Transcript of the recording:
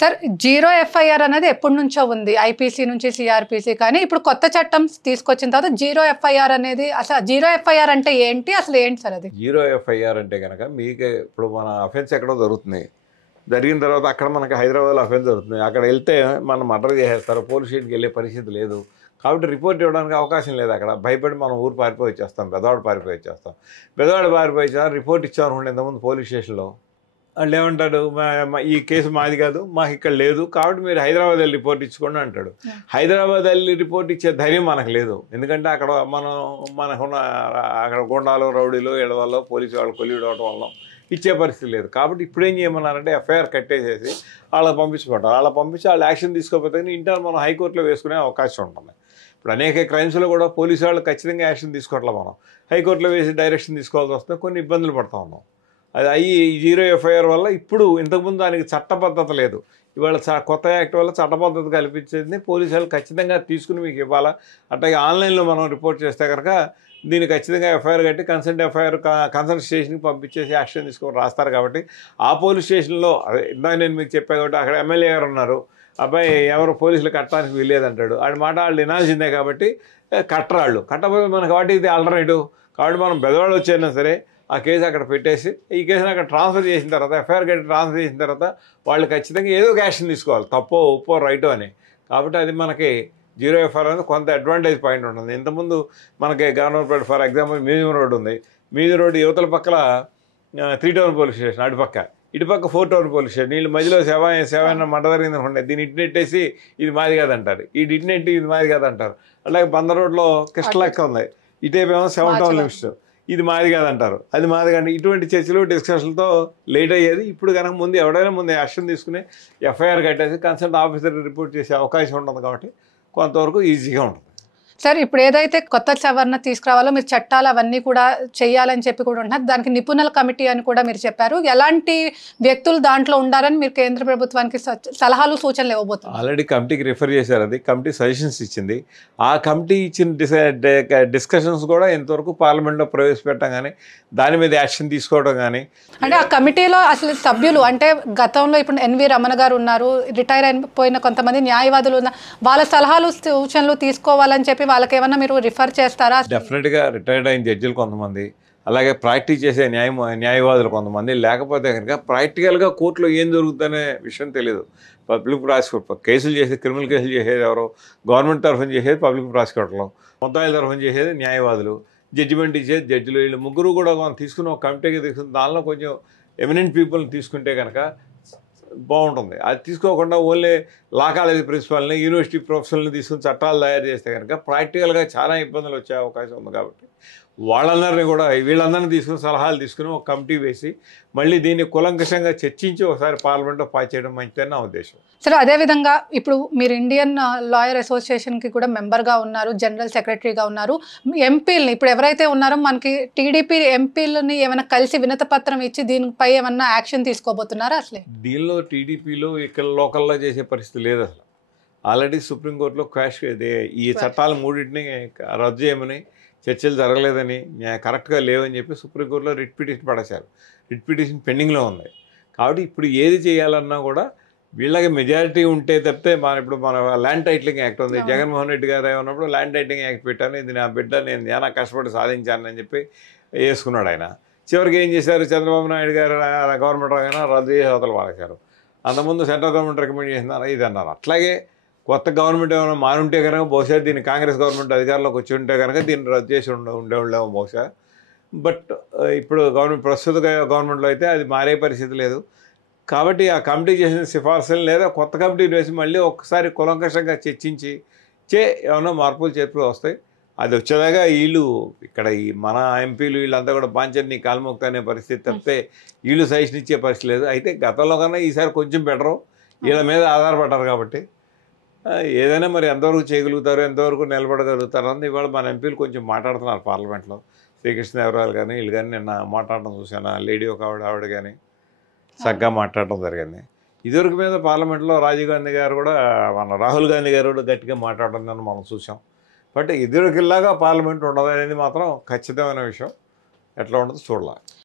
Sir zero FIR అనేది ఎప్పటి నుంచో ఉంది ఐపీసీ నుంచి సిఆర్పిసి, కానీ ఇప్పుడు కొత్త చట్టం తీసుకొచ్చిన తర్వాత జీరో ఎఫ్ఐఆర్ అనేది, అసలు జీరో ఎఫ్ఐఆర్ అంటే ఏంటి, అసలు ఏంటి సార్ అది? జీరో ఎఫ్ఐఆర్ అంటే కనుక మీకు ఇప్పుడు మన అఫెన్స్ ఎక్కడో జరుగుతుంది, జరిగిన తర్వాత అక్కడ మనకి హైదరాబాద్లో అఫెన్స్ జరుగుతుంది, అక్కడ వెళ్తే మనం మర్డర్ చేసేస్తారు, పోలీస్ స్టేషన్కి వెళ్ళే పరిస్థితి లేదు. కాబట్టి రిపోర్ట్ ఇవ్వడానికి అవకాశం లేదు. అక్కడ భయపడి మనం ఊరు పారిపోయి వచ్చేస్తాం, బెదవాడ పారిపోయి వచ్చేస్తాం. బెదవాడ పారిపోయి వచ్చేస్తాం, రిపోర్ట్ ఇచ్చామనుకోండి ఇంతకుముందు పోలీస్ స్టేషన్లో, వాళ్ళు ఏమంటాడు, ఈ కేసు మాది కాదు, మాకు ఇక్కడ లేదు, కాబట్టి మీరు హైదరాబాద్ వెళ్ళి రిపోర్ట్ ఇచ్చుకోండి అంటాడు. హైదరాబాద్ వెళ్ళి రిపోర్ట్ ఇచ్చే ధైర్యం మనకు లేదు. ఎందుకంటే అక్కడ మనకున్న అక్కడ గుండాలు, రౌడీలు, ఎడవాళ్ళు, పోలీసు వాళ్ళు కొలియడం వల్ల ఇచ్చే పరిస్థితి లేదు. కాబట్టి ఇప్పుడు ఏం చేయమన్నారంటే ఎఫ్ఐఆర్ కట్టేసేసి వాళ్ళకి పంపించుకుంటారు. వాళ్ళకి పంపించి వాళ్ళు యాక్షన్ తీసుకోకపోతే ఇంటర్ మనం హైకోర్టులో వేసుకునే అవకాశం ఉంటుంది. ఇప్పుడు అనేక క్రైమ్స్లో కూడా పోలీసు వాళ్ళు ఖచ్చితంగా యాక్షన్ తీసుకోవట్లే, మనం హైకోర్టులో వేసి డైరెక్షన్ తీసుకోవాల్సి వస్తే కొన్ని ఇబ్బందులు పడుతూ ఉన్నాం. అది అయ్యి జీరో ఎఫ్ఐఆర్ వల్ల ఇప్పుడు ఇంతకుముందు దానికి చట్టబద్ధత లేదు. ఇవాళ కొత్త యాక్ట్ వల్ల చట్టబద్ధత కల్పించేది పోలీసు వాళ్ళు ఖచ్చితంగా తీసుకుని మీకు ఇవ్వాలా. అట్లాగే ఆన్లైన్లో మనం రిపోర్ట్ చేస్తే కనుక దీన్ని ఖచ్చితంగా ఎఫ్ఐఆర్ కట్టి కన్సల్ట్ కన్సల్ట్ స్టేషన్కి పంపించేసి యాక్షన్ తీసుకొని రాస్తారు. కాబట్టి ఆ పోలీస్ స్టేషన్లో ఇందాక నేను మీకు చెప్పా కాబట్టి అక్కడ ఎమ్మెల్యే గారు ఉన్నారు, అబ్బాయి ఎవరు పోలీసులు కట్టడానికి వీల్లేదంటాడు, ఆడి మాట వాళ్ళు వినాల్సిందే. కాబట్టి కట్టరాళ్ళు కట్టకపోతే మనకు వాటి ఇది ఆల్టర్నేటివ్. కాబట్టి మనం బెదవాడ వచ్చైనా సరే ఆ కేసు అక్కడ పెట్టేసి ఈ కేసుని అక్కడ ట్రాన్స్ఫర్ చేసిన తర్వాత ఎఫ్ఐఆర్ కట్టి ట్రాన్స్ఫర్ చేసిన తర్వాత వాళ్ళు ఖచ్చితంగా ఏదో ఒక యాక్షన్ తీసుకోవాలి, తప్పో ఒప్పో రైటో అని. కాబట్టి అది మనకి జీరో ఎఫ్ఐఆర్ అనేది కొంత అడ్వాంటేజ్ పాయింట్ ఉంటుంది. ఇంతకుముందు మనకి government for example museum road ఉంది, మ్యూజియం రోడ్ యువతల పక్కల 3 టౌన్ పోలీస్ స్టేషన్, అటుపక్క ఇటుపక్క 4 టౌన్ పోలీస్ స్టేషన్, వీళ్ళు మధ్యలో సేవ మంట జరిగింది అనుకోండి, దీన్ని ఇటునెట్టేసి ఇది మాది కాదంటారు, ఇది మాది కాదంటారు. అలాగే బందర్ రోడ్లో కృష్ణలెక్క ఉంది, ఇటేమో 7 టౌన్ లిమిట్స్, ఇది మాది కాదంటారు, అది మాది కానీ. ఇటువంటి చర్చలు డిస్కషన్లతో లేట్ అయ్యేది. ఇప్పుడు కనుక ముందు ఎవడైనా ముందు యాక్షన్ తీసుకుని ఎఫ్ఐఆర్ కట్టేసి కన్సల్ట్ ఆఫీసర్ రిపోర్ట్ చేసే అవకాశం ఉంటుంది. కాబట్టి కొంతవరకు ఈజీగా ఉంటుంది. సార్ ఇప్పుడు ఏదైతే కొత్త సవరణ తీసుకురావాలో మీరు చట్టాలు అవన్నీ కూడా చేయాలని చెప్పి కూడా ఉంటున్నారు, దానికి నిపుణుల కమిటీ అని కూడా మీరు చెప్పారు. ఎలాంటి వ్యక్తులు దాంట్లో ఉండాలని మీరు కేంద్ర ప్రభుత్వానికి సలహాలు సూచనలు ఇవ్వబోతున్నారు? ఆల్రెడీ కమిటీకి రిఫర్ చేశారు, అది కమిటీ సజెషన్స్ ఇచ్చింది. ఆ కమిటీ ఇచ్చిన డిస్కషన్స్ కూడా ఇంతవరకు పార్లమెంట్లో ప్రవేశపెట్టడం కానీ దాని మీద యాక్షన్ తీసుకోవడం కానీ. అంటే ఆ కమిటీలో అసలు సభ్యులు అంటే గతంలో ఇప్పుడు ఎన్వి రమణ గారు ఉన్నారు, రిటైర్ అయిపోయిన కొంతమంది న్యాయవాదులు ఉన్నారు, వాళ్ళ సలహాలు సూచనలు తీసుకోవాలని చెప్పి వాళ్ళకి ఏమన్నా మీరు రిఫర్ చేస్తారా? డెఫినెట్గా రిటైర్డ్ అయిన జడ్జిలు కొంతమంది, అలాగే ప్రాక్టీస్ చేసే న్యాయవాదులు కొంతమంది, లేకపోతే కనుక ప్రాక్టికల్గా కోర్టులో ఏం జరుగుతుందనే విషయం తెలియదు. పబ్లిక్ ప్రాసిక్యూటర్ కేసులు చేసేది, క్రిమినల్ కేసులు చేసేది ఎవరు, గవర్నమెంట్ తరఫున చేసేది పబ్లిక్ ప్రాసిక్యూటర్లు, ముద్దాయిల తరఫున చేసేది న్యాయవాదులు, జడ్జిమెంట్ ఇచ్చేది జడ్జిలు. వీళ్ళు ముగ్గురు కూడా తీసుకుని ఒక కమిటీకి తీసుకుని దానిలో కొంచెం ఎమినెంట్ పీపుల్ని తీసుకుంటే కనుక బాగుంటుంది. అది తీసుకోకుండా ఓన్లీ లా కాలేజీ ప్రిన్సిపాల్ని, యూనివర్సిటీ ప్రొఫెసర్ని తీసుకుని చట్టాలు తయారు చేస్తే కనుక ప్రాక్టికల్గా చాలా ఇబ్బందులు వచ్చే అవకాశం ఉంది. కాబట్టి వాళ్ళందరినీ కూడా వీళ్ళందరినీ తీసుకుని సలహాలు తీసుకుని ఒక కమిటీ వేసి మళ్ళీ దీన్ని కులంకషంగా చర్చించి ఒకసారి పార్లమెంట్లో పాస్ చేయడం మంచిదని నా ఉద్దేశం. సరే, అదేవిధంగా ఇప్పుడు మీరు ఇండియన్ లాయర్ అసోసియేషన్కి కూడా మెంబర్గా ఉన్నారు, జనరల్ సెక్రటరీగా ఉన్నారు. ఎంపీలని ఇప్పుడు ఎవరైతే ఉన్నారో మనకి టీడీపీ ఎంపీలని ఏమైనా కలిసి వినతి పత్రం ఇచ్చి దీనిపై ఏమన్నా యాక్షన్ తీసుకోబోతున్నారా? అసలే దీనిలో టీడీపీలో ఇక్కడ లోకల్లో చేసే పరిస్థితి లేదు. అసలు ఆల్రెడీ సుప్రీంకోర్టులో క్వాష్ ఈ చట్టాలు మూడింటిని రద్దు చేయమని, చర్చలు జరగలేదని, కరెక్ట్గా లేవని చెప్పి సుప్రీంకోర్టులో రిట్ పిటిషన్ పడేశారు. రిట్ పిటిషన్ పెండింగ్లో ఉంది. కాబట్టి ఇప్పుడు ఏది చేయాలన్నా కూడా వీళ్ళకి మెజారిటీ ఉంటే తప్పితే ఇప్పుడు మన ల్యాండ్ టైటిలింగ్ యాక్ట్ ఉంది, జగన్మోహన్ రెడ్డి గారు ఉన్నప్పుడు ల్యాండ్ టైటిలింగ్ యాక్ట్ పెట్టాను, ఇది నా బిడ్డ, నేను చాలా కష్టపడి సాధించానని చెప్పి వేసుకున్నాడు ఆయన. చివరికి ఏం చేశారు, చంద్రబాబు నాయుడు గారు గవర్నమెంట్ రాగానే రద్దు చేసి అవతల పారేశారు. అంతకుముందు సెంట్రల్ గవర్నమెంట్ రికమెండ్ చేసినారు, ఇది అన్నారు. అట్లాగే కొత్త గవర్నమెంట్ ఏమైనా మారుంటే కనుక బహుశా దీన్ని కాంగ్రెస్ గవర్నమెంట్ అధికారంలోకి వచ్చి ఉంటే కనుక దీన్ని రద్దు చేసి ఉండేవాళ్ళేమో బహుశా. బట్ ఇప్పుడు ప్రస్తుత గవర్నమెంట్లో అయితే అది మారే పరిస్థితి లేదు. కాబట్టి ఆ కమిటీ చేసిన సిఫార్సులు లేదా కొత్త కమిటీ వేసి మళ్ళీ ఒక్కసారి కులంకషంగా చర్చించి ఏమైనా మార్పులు చేర్పులు వస్తాయి. అది వచ్చేదాకా వీళ్ళు ఇక్కడ మన ఎంపీలు వీళ్ళంతా కూడా బాంచర్ని కాల్మోక్త అనే పరిస్థితి తప్పితే వీళ్ళు సజెషన్ ఇచ్చే పరిస్థితి లేదు. అయితే గతంలో కన్నా ఈసారి కొంచెం బెటరు, వీళ్ళ మీద ఆధారపడ్డారు. కాబట్టి ఏదైనా మరి ఎంతవరకు చేయగలుగుతారు, ఎంతవరకు నిలబడగలుగుతారు అన్నది ఇవాళ మన ఎంపీలు కొంచెం మాట్లాడుతున్నారు పార్లమెంట్లో. శ్రీకృష్ణదేవరాయలు కానీ వీళ్ళు కానీ నిన్న మాట్లాడడం చూశాను, లేడీ ఒక ఆవిడ కానీ చక్కగా మాట్లాడడం జరిగింది. ఇదివరకు మీద పార్లమెంట్లో రాజీవ్ గాంధీ గారు కూడా, మన రాహుల్ గాంధీ గారు కూడా గట్టిగా మాట్లాడడం మనం చూసాం. బట్ ఇదివరకులాగా పార్లమెంట్ ఉండదు అనేది మాత్రం ఖచ్చితమైన విషయం. ఎట్లా ఉండదు చూడాలి.